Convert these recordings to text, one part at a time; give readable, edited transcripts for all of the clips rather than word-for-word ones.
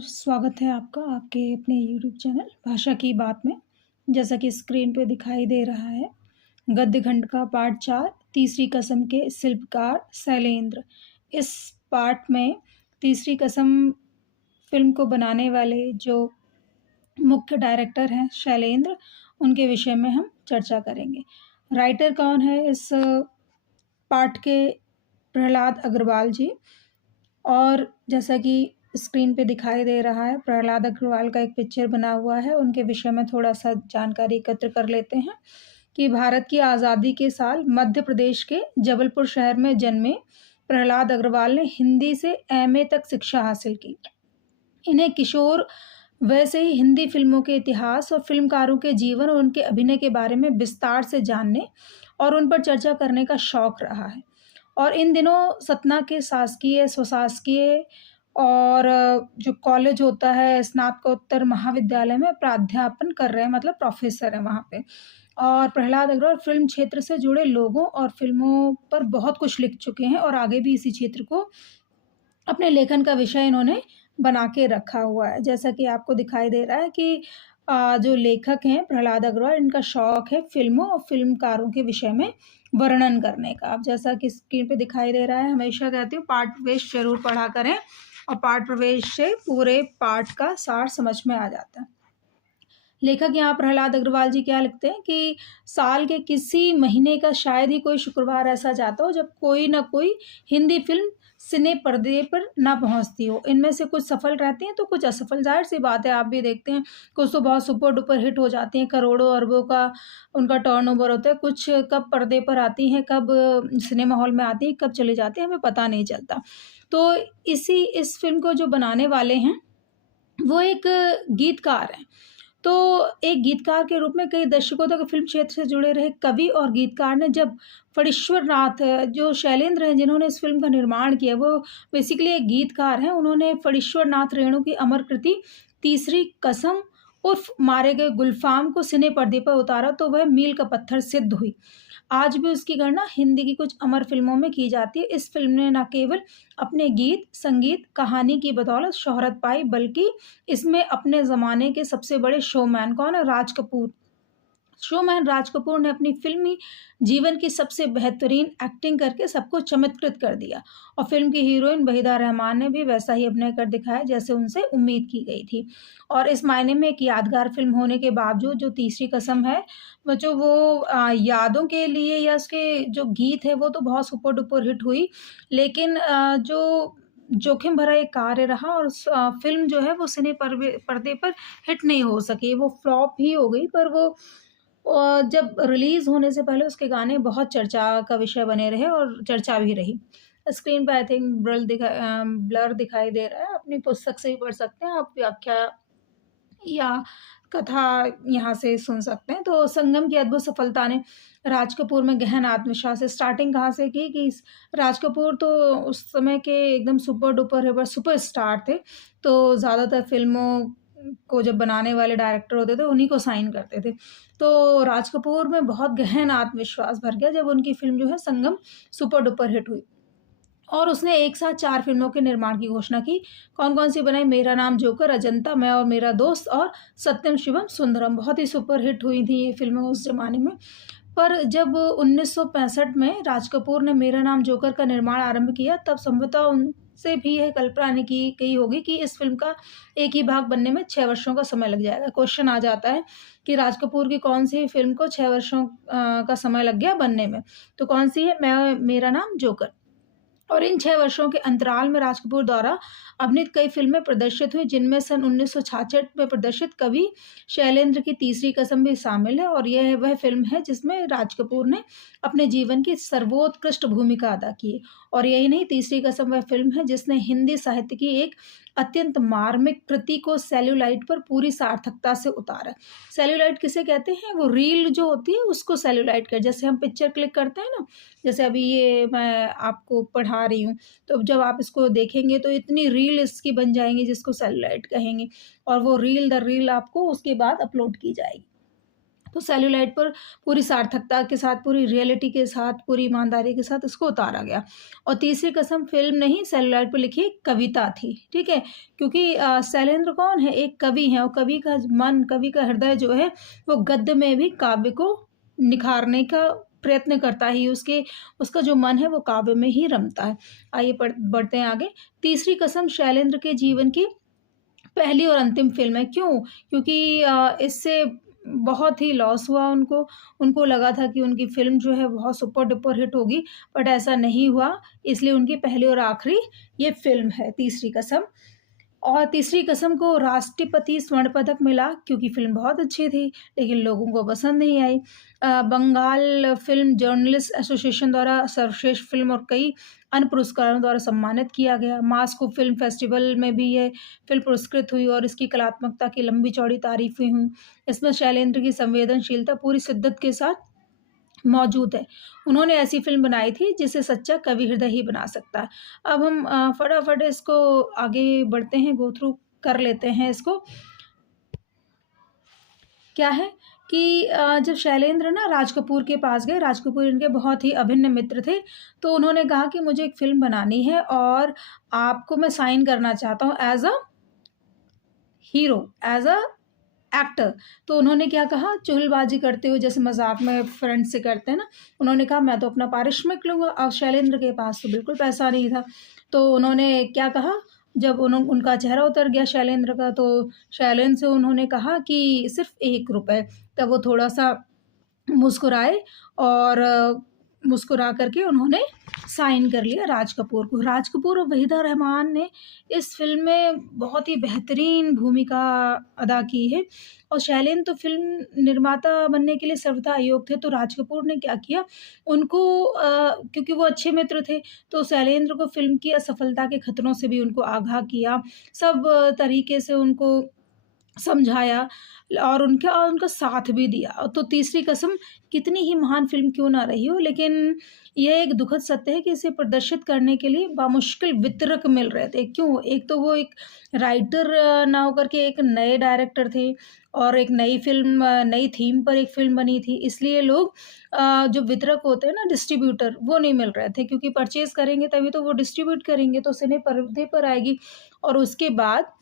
स्वागत है आपका आपके अपने यूट्यूब चैनल भाषा की बात में। जैसा कि स्क्रीन पे दिखाई दे रहा है, गद्य खंड का पार्ट 4 तीसरी कसम के शिल्पकार शैलेंद्र। इस पार्ट में तीसरी कसम फ़िल्म को बनाने वाले जो मुख्य डायरेक्टर हैं शैलेंद्र, उनके विषय में हम चर्चा करेंगे। राइटर कौन है इस पार्ट के? प्रहलाद अग्रवाल जी। और जैसा कि स्क्रीन पे दिखाई दे रहा है, प्रहलाद अग्रवाल का एक पिक्चर बना हुआ है। उनके विषय में थोड़ा-सा जानकारी एकत्र कर लेते हैं कि भारत की आज़ादी के साल मध्य प्रदेश के जबलपुर शहर में जन्मे प्रहलाद अग्रवाल ने हिंदी से एमए तक शिक्षा हासिल की। इन्हें किशोर वैसे ही हिंदी फ़िल्मों के इतिहास और फ़िल्मकारों के जीवन और उनके अभिनय के बारे में विस्तार से जानने और उन पर चर्चा करने का शौक रहा है। और इन दिनों सतना के शासकीय, स्वशासकीय और जो कॉलेज होता है, स्नातकोत्तर महाविद्यालय में प्राध्यापन कर रहे हैं, मतलब प्रोफ़ेसर हैं वहाँ पे। और प्रहलाद अग्रवाल फ़िल्म क्षेत्र से जुड़े लोगों और फ़िल्मों पर बहुत कुछ लिख चुके हैं और आगे भी इसी क्षेत्र को अपने लेखन का विषय इन्होंने बना के रखा हुआ है। जैसा कि आपको दिखाई दे रहा है कि जो लेखक हैं प्रहलाद अग्रवाल, इनका शौक है फ़िल्मों और फ़िल्मकारों के विषय में वर्णन करने का। अब जैसा कि स्क्रीन पे दिखाई दे रहा है, हमेशा कहती हूँ पाठ प्रवेश ज़रूर पढ़ा करें और पाठ प्रवेश से पूरे पाठ का सार समझ में आ जाता है। लेखक यहाँ प्रहलाद अग्रवाल जी क्या लिखते हैं कि साल के किसी महीने का शायद ही कोई शुक्रवार ऐसा जाता हो जब कोई ना कोई हिंदी फ़िल्म सिने पर्दे पर ना पहुँचती हो। इनमें से कुछ सफल रहती हैं तो कुछ असफल, ज़ाहिर-सी बात है, आप भी देखते हैं। कुछ तो बहुत सुपर-डुपर हिट हो जाती हैं, करोड़ों-अरबों का उनका टर्नओवर होता है। कुछ कब पर्दे पर आती हैं, कब सिनेमा हॉल में आती हैं, कब चली जाती हैं, हमें पता नहीं चलता। तो इस फ़िल्म को जो बनाने वाले हैं, वो एक गीतकार हैं। तो एक गीतकार के रूप में कई दशकों तक फ़िल्म क्षेत्र से जुड़े रहे कवि और गीतकार ने जब फणीश्वर नाथ जो शैलेंद्र हैं जिन्होंने इस फ़िल्म का निर्माण किया, वो बेसिकली एक गीतकार हैं। उन्होंने फणीश्वर नाथ रेणु की अमर कृति तीसरी कसम उर्फ़ मारे गए गुलफ़ाम को सिने पर्दे पर उतारा तो वह मील का पत्थर सिद्ध हुई। आज भी उसकी गणना हिंदी की कुछ अमर फ़िल्मों में की जाती है। इस फ़िल्म ने न केवल अपने गीत, संगीत, कहानी की बदौलत शोहरत पाई, बल्कि इसमें अपने ज़माने के सबसे बड़े शोमैन कौन है? राज कपूर। शोमैन राज कपूर ने अपनी फ़िल्मी जीवन की सबसे बेहतरीन एक्टिंग करके सबको चमत्कृत कर दिया और फ़िल्म की हीरोइन वहीदा रहमान ने भी वैसा ही अभिनय कर दिखाया जैसे उनसे उम्मीद की गई थी। और इस मायने में एक यादगार फ़िल्म होने के बावजूद जो तीसरी कसम है, वो यादों के लिए या उसके जो गीत है वो तो बहुत सुपर-डुपर हिट हुई, लेकिन जो जोखिम भरा एक कार्य रहा और फ़िल्म जो है वो पर्दे पर हिट नहीं हो सकी। वो फ्लॉप ही हो गई, पर वो जब रिलीज़ होने से पहले उसके गाने बहुत चर्चा का विषय बने रहे और चर्चा भी रही। स्क्रीन पे आई थिंक ब्लर दिखाई दे रहा है, अपनी पुस्तक से भी पढ़ सकते हैं आप, व्याख्या या कथा यहाँ से सुन सकते हैं। तो संगम की अद्भुत सफलता ने राज कपूर में गहन आत्मविश्वास है। स्टार्टिंग कहाँ से की कि राज कपूर तो उस समय के एकदम सुपर-डुपर हिपर सुपरस्टार थे, तो ज़्यादातर फ़िल्मों को जब बनाने वाले डायरेक्टर होते थे, उन्हीं को साइन करते थे। तो राज कपूर में बहुत गहन आत्मविश्वास भर गया जब उनकी फ़िल्म जो है संगम सुपर-डुपर हिट हुई। और उसने एक साथ 4 फ़िल्मों के निर्माण की घोषणा की। कौन-कौन सी बनाई? मेरा नाम जोकर, अजंता, मैं और मेरा दोस्त और सत्यम शिवम सुंदरम। बहुत ही सुपर हिट हुई थी ये फ़िल्में उस ज़माने में। पर जब 1965 में राज कपूर ने मेरा नाम जोकर का निर्माण आरंभ किया, तब संभवतः उनसे भी यह कल्पना नहीं की गई होगी कि इस फ़िल्म का एक ही भाग बनने में 6 वर्षों का समय लग जाएगा। क्वेश्चन आ जाता है कि राज कपूर की कौन-सी फ़िल्म को 6 वर्षों का समय लग गया बनने में? तो कौन-सी है? मेरा नाम जोकर। और इन 6 वर्षों के अंतराल में राज कपूर द्वारा अभिनीत कई फ़िल्में प्रदर्शित हुईं, जिनमें सन 1966 में प्रदर्शित कवि शैलेंद्र की तीसरी कसम भी शामिल है और यह वह फ़िल्म है जिसमें राज कपूर ने अपने जीवन की सर्वोत्कृष्ट भूमिका अदा की है। और यही नहीं, तीसरी कसम वह फ़िल्म है जिसने हिंदी साहित्य की एक अत्यंत मार्मिक कृति को सेल्यूलाइट पर पूरी सार्थकता से उतारा। सेल्यूलाइट किसे कहते हैं? वो रील जो होती है उसको सेल्यूलाइट जैसे हम पिक्चर क्लिक करते हैं ना, जैसे अभी ये मैं आपको पढ़ा रही हूँ, तो जब आप इसको देखेंगे तो इतनी रील इसकी बन जाएँगी जिसको सेल्यूलाइट कहेंगे और वो रील दर रील आपको उसके बाद अपलोड की जाएगी। तो सेल्यूलाइट पर पूरी सार्थकता के साथ, पूरी रियलिटी के साथ, पूरी ईमानदारी के साथ इसको उतारा गया। और तीसरी कसम फ़िल्म नहीं, सेल्यूलाइट पर लिखी एक कविता थी, ठीक है? क्योंकि शैलेंद्र कौन है? एक कवि हैं, और कवि का मन, कवि का हृदय जो है, वो गद्य में भी काव्य को निखारने का प्रयत्न करता ही, उसका जो मन है वो काव्य में ही रमता है। आइए बढ़ते हैं आगे। तीसरी कसम शैलेंद्र के जीवन की पहली और अंतिम फ़िल्म है। क्यों? क्योंकि इससे बहुत ही लॉस हुआ उनको। उनको लगा था कि उनकी फ़िल्म जो है बहुत सुपर डुपर हिट होगी, बट ऐसा नहीं हुआ, इसलिए उनकी पहली और आखिरी ये फ़िल्म है, तीसरी कसम। और तीसरी कसम को राष्ट्रपति स्वर्ण पदक मिला क्योंकि फ़िल्म बहुत अच्छी थी, लेकिन लोगों को पसंद नहीं आई। बंगाल फ़िल्म जर्नलिस्ट एसोसिएशन द्वारा सर्वश्रेष्ठ फ़िल्म और कई अन्य पुरस्कारों द्वारा सम्मानित किया गया। मास्को फ़िल्म फेस्टिवल में भी ये फ़िल्म पुरस्कृत हुई और इसकी कलात्मकता की लंबी-चौड़ी तारीफ़ें हुईं। इसमें शैलेंद्र की संवेदनशीलता पूरी शिद्दत के साथ मौजूद है। उन्होंने ऐसी फ़िल्म बनाई थी जिसे सच्चा कवि हृदय ही बना सकता है। अब हम फटाफट इसको आगे बढ़ते हैं, गो थ्रू कर लेते हैं इसको। क्या है कि जब शैलेंद्र ना राज कपूर के पास गए, राज कपूर इनके बहुत ही अभिन्न मित्र थे, तो उन्होंने कहा कि मुझे एक फ़िल्म बनानी है और आपको मैं साइन करना चाहता हूँ as a hero, as a actor. तो उन्होंने क्या कहा, चुगलबाजी करते हुए जैसे मज़ाक में फ्रेंड्स से करते हैं ना, उन्होंने कहा मैं तो अपना पारिश्रमिक लूँगा। अब शैलेंद्र के पास तो बिल्कुल पैसा नहीं था, तो उन्होंने क्या कहा, जब उनका चेहरा उतर गया शैलेंद्र का, तो शैलेंद्र से उन्होंने कहा कि सिर्फ़ ₹1। तब वो थोड़ा-सा मुस्कुराए और मुस्कुरा कर के उन्होंने साइन कर लिया राज कपूर को। राज कपूर और वहीदा रहमान ने इस फ़िल्म में बहुत ही बेहतरीन भूमिका अदा की है और शैलेंद्र तो फ़िल्म निर्माता बनने के लिए सर्वथा अयोग्य थे, तो राज कपूर ने क्या किया, उनको क्योंकि वो अच्छे मित्र थे, तो शैलेंद्र को फ़िल्म की असफलता के खतरों से भी उनको आगाह किया। सब तरीके से उनको समझाया और उनका साथ भी दिया। तो तीसरी कसम कितनी ही महान फ़िल्म क्यों ना रही हो, लेकिन ये एक दुखद सत्य है कि इसे प्रदर्शित करने के लिए बामुश्किल वितरक मिल रहे थे। क्यों? एक तो वो एक राइटर ना होकर के एक नए डायरेक्टर थे और एक नई फ़िल्म, नई थीम पर एक फ़िल्म बनी थी, इसलिए लोग जो वितरक होते हैं ना, डिस्ट्रीब्यूटर, वो नहीं मिल रहे थे क्योंकि परचेज़ करेंगे तभी तो वो डिस्ट्रीब्यूट करेंगे, तो सिने पर्दे पर आएगी और उसके बाद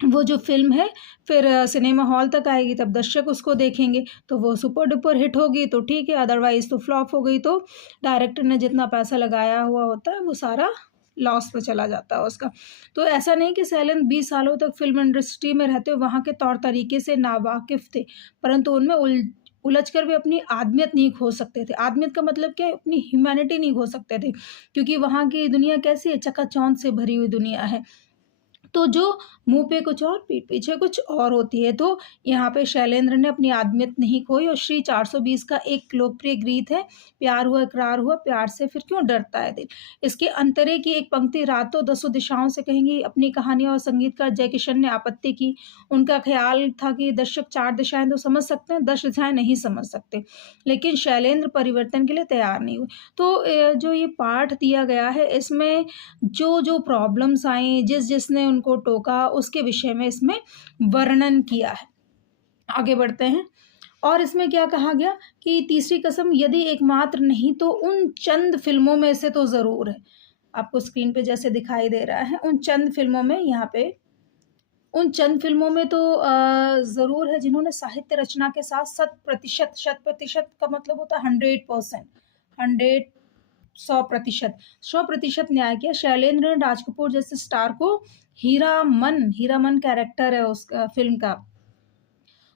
वो जो फ़िल्म है फिर सिनेमा हॉल तक आएगी, तब दर्शक उसको देखेंगे, तो वो सुपर डुपर हिट होगी तो ठीक है, अदरवाइज़ तो फ्लॉप हो गई तो डायरेक्टर ने जितना पैसा लगाया हुआ होता है वो सारा लॉस में चला जाता है उसका। तो ऐसा नहीं कि शैलेंद्र 20 सालों तक फ़िल्म इंडस्ट्री में रहते हुए वहाँ के तौर तरीके से नावाकिफ़ थे, परंतु उनमें उलझ कर भी अपनी आदमियत नहीं खो सकते थे। आदमियत का मतलब क्या है? अपनी ह्यूमैनिटी नहीं खो सकते थे, क्योंकि वहाँ की दुनिया कैसी है? चकाचौंध से भरी हुई दुनिया है। तो जो मुँह पे कुछ और पीठ पीछे कुछ और होती है, तो यहाँ पे शैलेंद्र ने अपनी आदमियत नहीं खोई और श्री 420 का एक लोकप्रिय गीत है, प्यार हुआ इकरार हुआ, प्यार से फिर क्यों डरता है दिल। इसके अंतरे की एक पंक्ति रातों दसों दिशाओं से कहेंगी अपनी कहानी और संगीतकार जयकिशन ने आपत्ति की। उनका ख़्याल था कि दर्शक 4 दिशाएँ तो समझ सकते हैं, 10 दिशाएँ नहीं समझ सकते। लेकिन शैलेंद्र परिवर्तन के लिए तैयार नहीं हुए। तो जो ये पाठ दिया गया है इसमें जो प्रॉब्लम्स आई, जिसने उनको टोका, उसके विषय में इसमें वर्णन किया है। आगे बढ़ते हैं और इसमें क्या कहा गया कि तीसरी कसम यदि एकमात्र नहीं तो उन चंद फ़िल्मों में से तो ज़रूर है। आपको स्क्रीन पे जैसे दिखाई दे रहा है, उन चंद फ़िल्मों में यहाँ पे उन चंद फ़िल्मों में तो ज़रूर है जिन्होंने साहित्य रचना के साथ 100% का मतलब होता है 100%, 100% न्याय किया। शैलेंद्र ने राज कपूर जैसे स्टार को हीरामन कैरेक्टर है उस फ़िल्म का,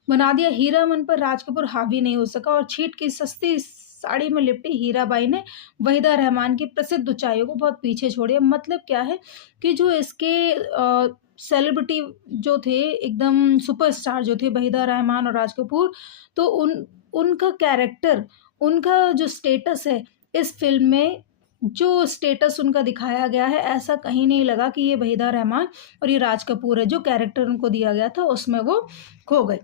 बना दिया। हीरामन पर राज कपूर हावी नहीं हो सका और छींट की सस्ती साड़ी में लिपटी हीराबाई ने वहीदा रहमान की प्रसिद्ध ऊँचाइयों को बहुत पीछे छोड़ दिया। मतलब क्या है कि जो इसके सेलिब्रिटी जो थे, एकदम सुपरस्टार जो थे वहीदा रहमान और राज कपूर, तो उनका कैरेक्टर, उनका जो स्टेटस है इस फ़िल्म में, जो स्टेटस उनका दिखाया गया है, ऐसा कहीं नहीं लगा कि ये वहीदा रहमान और ये राज कपूर है। जो कैरेक्टर उनको दिया गया था उसमें वो खो गए।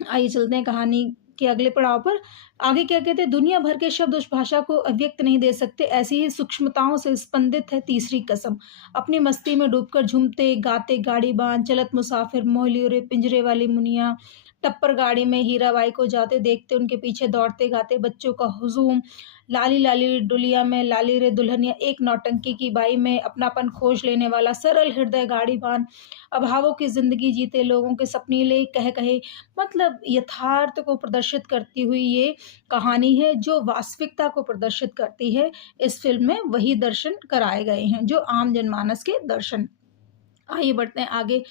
आइए चलते हैं कहानी के अगले पड़ाव पर। आगे क्या कहते हैं, दुनिया भर के शब्द उस भाषा को अभिव्यक्त नहीं दे सकते, ऐसी ही सूक्ष्मताओं से स्पंदित है तीसरी कसम। अपनी मस्ती में डूबकर झूमते गाते गाड़ी बान चलत मुसाफिर, मोहलियोरे पिंजरे वाली मुनिया, टप्पर गाड़ी में हीराबाई को जाते देखते, उनके पीछे दौड़ते गाते बच्चों का हुजूम, लाली लाली डुलिया में लाली रे दुल्हनिया, एक नौटंकी की बाई में अपनापन खोज लेने वाला सरल हृदय गाड़ीवान, अभावों की ज़िंदगी जीते लोगों के सपनीले कह कहे, मतलब यथार्थ को प्रदर्शित करती हुई ये कहानी है, जो वास्तविकता को प्रदर्शित करती है। इस फ़िल्म में वही दर्शन कराए गए हैं, जो आम जनमानस के दर्शन। आइए बढ़ते हैं आगे।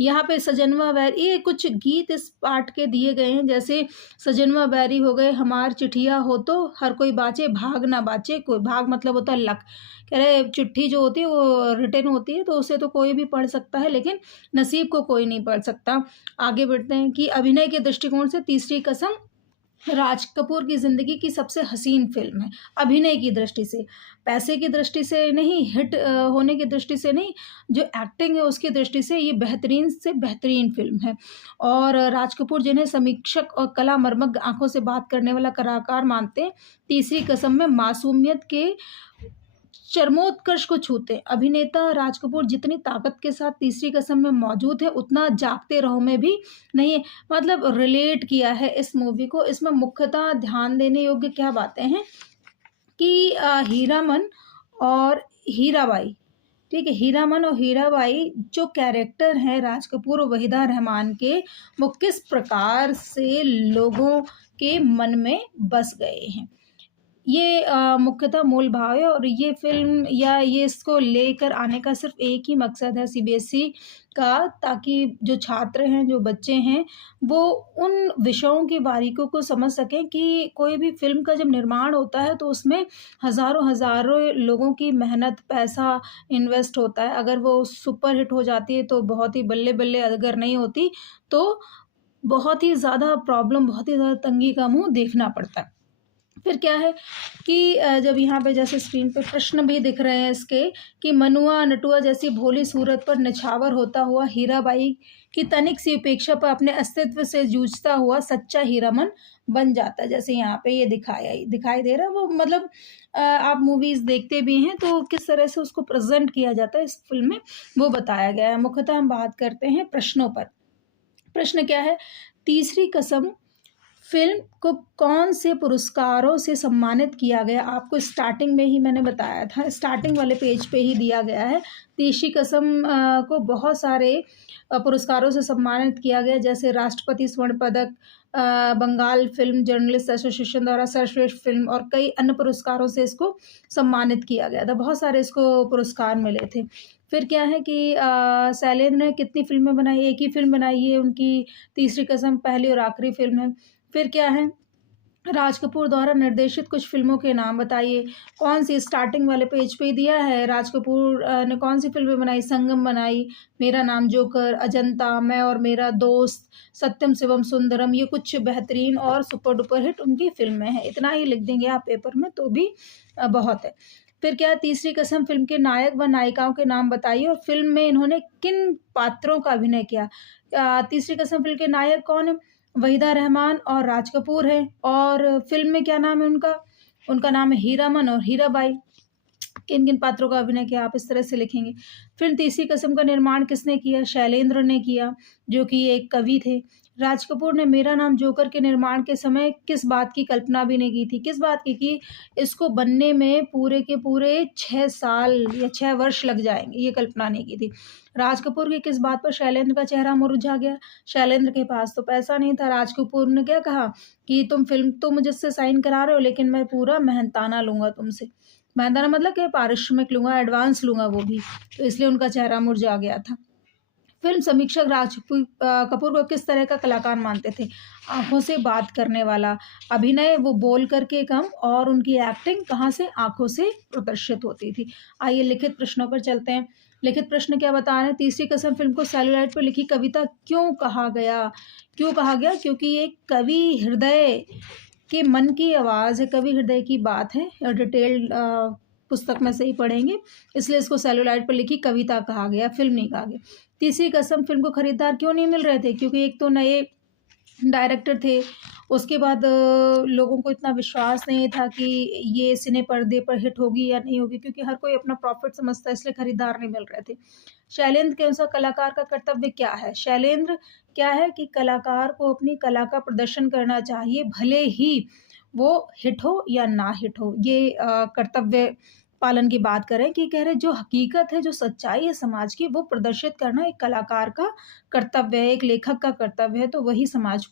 यहाँ पे सजनवा बैरी, ये कुछ गीत इस पार्ट के दिए गए हैं, जैसे सजनवा बैरी हो गए, हमार चिट्ठिया हो तो हर कोई बाँचे, भाग ना बाँचे कोई। भाग मतलब होता है लक। कह रहे चिट्ठी जो होती है वो रिटन होती है, तो उसे तो कोई भी पढ़ सकता है, लेकिन नसीब को कोई नहीं पढ़ सकता। आगे बढ़ते हैं कि अभिनय के दृष्टिकोण से तीसरी कसम राज कपूर की ज़िंदगी की सबसे हसीन फ़िल्म है, अभिनय की दृष्टि से। पैसे की दृष्टि से नहीं, हिट होने की दृष्टि से नहीं, जो एक्टिंग है उसकी दृष्टि से ये बेहतरीन से बेहतरीन फ़िल्म है। और राज कपूर जिन्हें समीक्षक और कला मर्मज्ञ आँखों से बात करने वाला कलाकार मानते हैं, तीसरी कसम में मासूमियत के चरमोत्कर्ष को छूते हैं। अभिनेता राज कपूर जितनी ताकत के साथ तीसरी कसम में मौजूद है, उतना जागते रहो में भी नहीं है। मतलब रिलेट किया है इस मूवी को। इसमें मुख्यतः ध्यान देने योग्य क्या बातें हैं कि हीरामन और हीराबाई, ठीक है, हीरामन और हीराबाई जो कैरेक्टर हैं राज कपूर और वहीदा रहमान के, वो किस प्रकार से लोगों के मन में बस गए हैं। ये मुख्यतः मूल भाव है, और ये फ़िल्म या ये इसको लेकर आने का सिर्फ़ एक ही मकसद है सीबीएसई का, ताकि जो छात्र हैं, जो बच्चे हैं, वो उन विषयों की बारीकियों को समझ सकें कि कोई भी फ़िल्म का जब निर्माण होता है तो उसमें हज़ारों-हज़ारों लोगों की मेहनत, पैसा इन्वेस्ट होता है। अगर वो सुपर हिट हो जाती है तो बहुत ही बल्ले-बल्ले, अगर नहीं होती तो बहुत ही ज़्यादा प्रॉब्लम, बहुत ही ज़्यादा तंगी का मुँह देखना पड़ता है। फिर क्या है कि जब यहाँ पे जैसे स्क्रीन पे प्रश्न भी दिख रहे हैं इसके कि मनुआ नटुआ जैसी भोली सूरत पर निछावर होता हुआ हीराबाई की तनिक सी उपेक्षा पर अपने अस्तित्व से जूझता हुआ सच्चा हीरामन बन जाता है। जैसे यहाँ पे ये दिखाई दे रहा है, वो मतलब आप मूवीज़ देखते भी हैं तो किस तरह से उसको प्रेज़ेंट किया जाता है इस फ़िल्म में, वो बताया गया है। मुख्यतः हम बात करते हैं प्रश्नों पर। प्रश्न क्या है? तीसरी कसम फ़िल्म को कौन से पुरस्कारों से सम्मानित किया गया? आपको स्टार्टिंग में ही मैंने बताया था, स्टार्टिंग वाले पेज पे ही दिया गया है। तीसरी कसम को बहुत सारे पुरस्कारों से सम्मानित किया गया, जैसे राष्ट्रपति स्वर्ण पदक, बंगाल फ़िल्म जर्नलिस्ट एसोसिएशन द्वारा सर्वश्रेष्ठ फ़िल्म, और कई अन्य पुरस्कारों से इसको सम्मानित किया गया था। बहुत सारे इसको पुरस्कार मिले थे। फिर क्या है कि शैलेंद्र ने कितनी फ़िल्में बनाई? एक ही फ़िल्म बनाई है उनकी, तीसरी कसम पहली और आखिरी फ़िल्म है। फिर क्या है, राज कपूर द्वारा निर्देशित कुछ फ़िल्मों के नाम बताइए। कौन-सी? स्टार्टिंग वाले पेज पे ही दिया है। राज कपूर ने कौन-सी फ़िल्में बनाई? संगम बनाई, मेरा नाम जोकर, अजंता, मैं और मेरा दोस्त, सत्यम शिवम सुंदरम, ये कुछ बेहतरीन और सुपर डुपर हिट उनकी फ़िल्में हैं। इतना ही लिख देंगे आप पेपर में तो भी बहुत है। फिर क्या है, तीसरी कसम फ़िल्म के नायक व नायिकाओं के नाम बताइए और फ़िल्म में इन्होंने किन पात्रों का अभिनय किया। तीसरी कसम फ़िल्म के नायक कौन है? वहीदा रहमान और राज कपूर हैं, और फ़िल्म में क्या नाम है उनका? उनका नाम है हीरामन और हीराबाई। किन-किन पात्रों का अभिनय किया, आप इस तरह से लिखेंगे। फ़िल्म तीसरी कसम का निर्माण किसने किया? शैलेंद्र ने किया, जो कि एक कवि थे। राज कपूर ने मेरा नाम जोकर के निर्माण के समय किस बात की कल्पना भी नहीं की थी? किस बात की कि इसको बनने में पूरे के पूरे 6 साल या 6 वर्ष लग जाएँगे, ये कल्पना नहीं की थी। राज कपूर की किस बात पर शैलेंद्र का चेहरा मुरझा गया? शैलेंद्र के पास तो पैसा नहीं था। राज कपूर ने क्या कहा कि तुम फ़िल्म तो मुझसे साइन करा रहे हो, लेकिन मैं पूरा मेहनताना लूँगा तुमसे। मेहनताना मतलब कि पारिश्रमिक लूँगा, एडवांस लूँगा वो भी, तो इसलिए उनका चेहरा मुरझा गया था। फ़िल्म समीक्षक कपूर को किस तरह का कलाकार मानते थे? आँखों से बात करने वाला, अभिनय वो बोल कर के कम, और उनकी एक्टिंग कहाँ से? आँखों से प्रदर्शित होती थी। आइए लिखित प्रश्नों पर चलते हैं। लिखित प्रश्न क्या बता रहे हैं? तीसरी कसम फ़िल्म को सेलुलॉइड पर लिखी कविता क्यों कहा गया? क्यों कहा गया? क्योंकि ये कवि हृदय के मन की आवाज़ है, कवि हृदय की बात है, डिटेल्ड पुस्तक में से ही पढ़ेंगे, इसलिए इसको सेलुलॉइड पर लिखी कविता कहा गया, फ़िल्म नहीं कहा गया। तीसरी कसम फ़िल्म को खरीदार क्यों नहीं मिल रहे थे? क्योंकि एक तो नए डायरेक्टर थे, उसके बाद लोगों को इतना विश्वास नहीं था कि ये सिने पर्दे पर हिट होगी या नहीं होगी, क्योंकि हर कोई अपना प्रॉफ़िट समझता है, इसलिए खरीदार नहीं मिल रहे थे। शैलेंद्र के अनुसार कलाकार का कर्तव्य क्या है? शैलेंद्र क्या है कि कलाकार को अपनी कला का प्रदर्शन करना चाहिए, भले ही वो हिट हो या ना हिट हो। ये कर्तव्य पालन की बात करें कि कह रहे जो हकीकत है, जो सच्चाई है समाज की, वो प्रदर्शित करना एक कलाकार का कर्तव्य है, एक लेखक का कर्तव्य है, तो वही समाज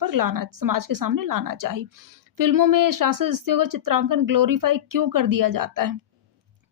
के सामने लाना चाहिए। फ़िल्मों में शासक स्त्रियों का चित्रांकन ग्लोरीफाई क्यों कर दिया जाता है?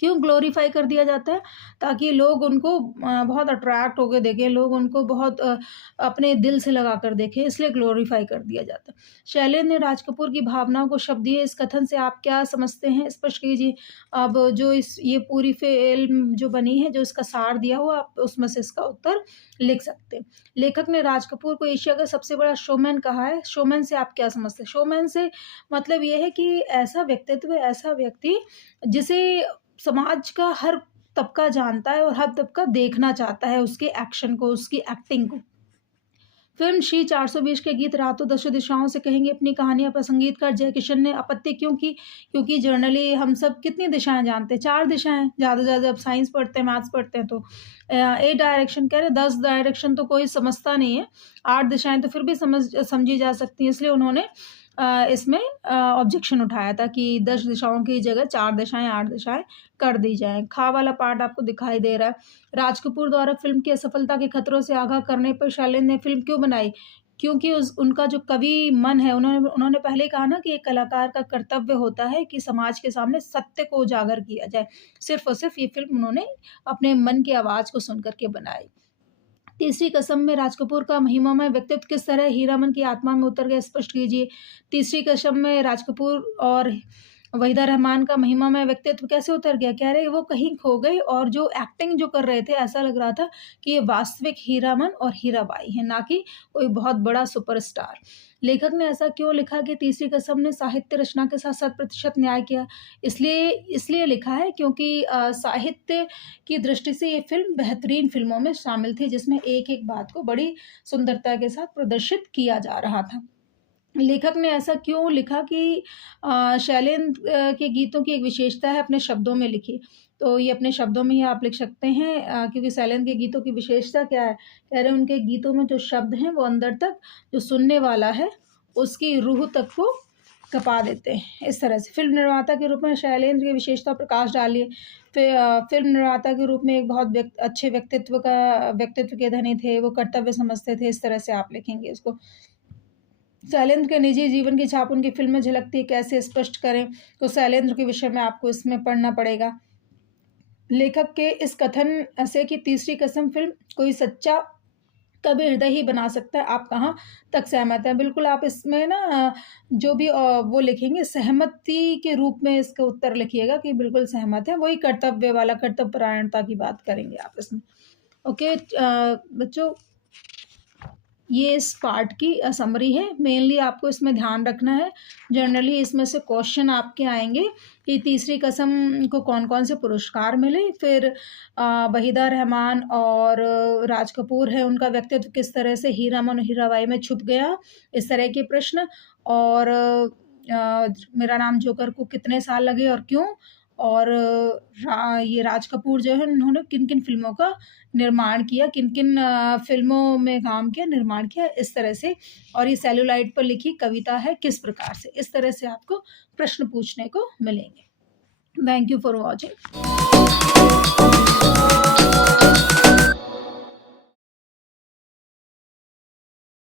क्यों ग्लोरीफाई कर दिया जाता है? ताकि लोग उनको बहुत अट्रैक्ट होके देखें, लोग उनको बहुत अपने दिल से लगाकर देखें, इसलिए ग्लोरीफाई कर दिया जाता है। शैलेंद्र ने राज कपूर की भावनाओं को शब्द दिए, इस कथन से आप क्या समझते हैं? स्पष्ट कीजिए। अब जो ये पूरी फ़िल्म जो बनी है, जो इसका सार दिया हुआ, आप उसमें से इसका उत्तर लिख सकते हैं। लेखक ने राज कपूर को एशिया का सबसे बड़ा शोमैन कहा है। शोमैन से आप क्या समझते हैं? शोमैन से मतलब ये है कि ऐसा व्यक्तित्व, ऐसा व्यक्ति जिसे समाज का हर तबका जानता है और हर तबका देखना चाहता है उसके एक्शन को, उसकी एक्टिंग को। फ़िल्म श्री 420 के गीत रातों दसों दिशाओं से कहेंगे अपनी कहानियाँ पर संगीतकार जयकिशन ने आपत्ति क्यों की? क्योंकि जनरली हम सब कितनी दिशाएँ जानते हैं? 4 दिशाएँ, ज़्यादा से ज़्यादा अब साइंस पढ़ते हैं, मैथ्स पढ़ते हैं तो 8 डायरेक्शन कह रहे 10 डायरेक्शन तो कोई समझता नहीं है। 8 दिशाएँ तो फिर भी समझी जा सकती हैं, इसलिए उन्होंने इसमें ऑब्जेक्शन उठाया था कि 10 दिशाओं की जगह 4 दिशाएँ, 8 दिशाएँ कर दी जाएँ। खा वाला पार्ट आपको दिखाई दे रहा है। राज कपूर द्वारा फ़िल्म की असफलता के खतरों से आगाह करने पर शैलेंद्र ने फ़िल्म क्यों बनाई? क्योंकि उनका जो कवि मन है, उन्होंने पहले ही कहा ना कि एक कलाकार का कर्तव्य होता है कि समाज के सामने सत्य को उजागर किया जाए। सिर्फ़ और सिर्फ़ ये फ़िल्म उन्होंने अपने मन की आवाज़ को सुन कर के बनाई। तीसरी कसम में राज कपूर का महिमामय व्यक्तित्व किस तरह हीरामन की आत्मा में उतर गया, स्पष्ट कीजिए। तीसरी कसम में राज कपूर और वहीदा रहमान का महिमामय व्यक्तित्व कैसे उतर गया? कह रहे वो कहीं खो गए और जो एक्टिंग जो कर रहे थे ऐसा लग रहा था कि ये वास्तविक हीरामन और हीराबाई हैं, ना कि कोई बहुत बड़ा सुपरस्टार। लेखक ने ऐसा क्यों लिखा कि तीसरी कसम ने साहित्य रचना के साथ 100% न्याय किया? इसलिए लिखा है क्योंकि साहित्य की दृष्टि से ये फ़िल्म बेहतरीन फ़िल्मों में शामिल थी, जिसमें एक-एक बात को बड़ी सुंदरता के साथ प्रदर्शित किया जा रहा था। लेखक ने ऐसा क्यों लिखा कि शैलेंद्र के गीतों की एक विशेषता है अपने शब्दों में लिखी। तो ये अपने शब्दों में ही आप लिख सकते हैं क्योंकि शैलेंद्र के गीतों की विशेषता क्या है? कह रहे हैं उनके गीतों में जो शब्द हैं वो अंदर तक जो सुनने वाला है उसकी रूह तक को कँपा देते हैं, इस तरह से। फ़िल्म निर्माता के रूप में शैलेंद्र की विशेषता प्रकाश डालिए। फ़िल्म निर्माता के रूप में एक बहुत अच्छे व्यक्तित्व के धनी थे, वो कर्तव्य समझते थे, इस तरह से आप लिखेंगे इसको। शैलेंद्र के निजी जीवन की छाप उनकी फ़िल्म में झलकती है, कैसे स्पष्ट करें? तो शैलेंद्र के विषय में आपको इसमें पढ़ना पड़ेगा। लेखक के इस कथन से कि तीसरी कसम फ़िल्म कोई सच्चा कवि हृदय ही बना सकता है, आप कहाँ तक सहमत हैं? बिल्कुल आप इसमें ना जो भी वो लिखेंगे सहमति के रूप में इसका उत्तर लिखिएगा कि बिल्कुल सहमत हैं, वही कर्तव्य वाला कर्तव्यपरायणता की बात करेंगे आप इसमें। ओके बच्चों ये इस पार्ट की समरी है। मेनली आपको इसमें ध्यान रखना है, जनरली इसमें से क्वेश्चन आपके आएँगे कि तीसरी कसम को कौन-कौन से पुरस्कार मिले, फिर वहीदा रहमान और राज कपूर है, उनका व्यक्तित्व किस तरह से हीरामन और हीराबाई में छुप गया, इस तरह के प्रश्न और मेरा नाम जोकर को कितने साल लगे और क्यों? और ये राज कपूर जो है उन्होंने किन-किन फ़िल्मों का निर्माण किया, किन-किन फ़िल्मों में काम किया, निर्माण किया, इस तरह से और ये सेलुलॉइड पर लिखी कविता है किस प्रकार से, इस तरह से आपको प्रश्न पूछने को मिलेंगे। Thank you for watching.